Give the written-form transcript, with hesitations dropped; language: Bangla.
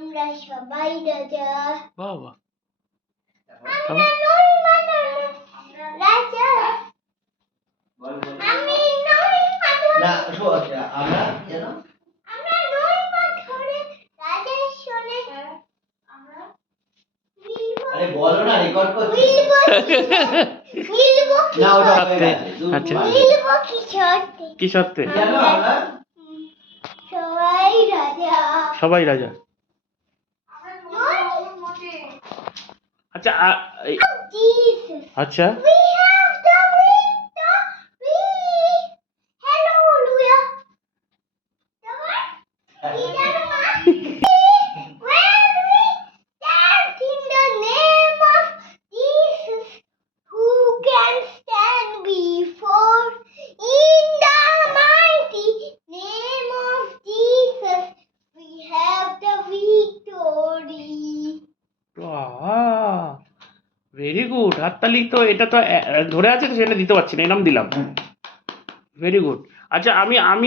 আমরা সবাই রাজা। বাবা আমরা নই রাজা। আমি নই না আমরা কেন আমরা নই পাথরে রাজা শোনে। আমরা আরে বলো না রেকর্ড করছি মিলবো না ওটা হয়ে সত্যি? গেছে আচ্ছা। মিলবো কি সত্যি? কি সত্যি? কেন আমরা সবাই রাজা। সবাই রাজা। নই আচ্ছা Jesus. আচ্ছা We have the victory. Hallelujah. When we stand in the name of Jesus, who can stand before? In the mighty name of Jesus, we have the victory. Very good. হাততালি তো এটা তো ধরে আছে তো সেটা দিতে পারছি না, এনাম দিলাম। Very good. আচ্ছা আমি আমি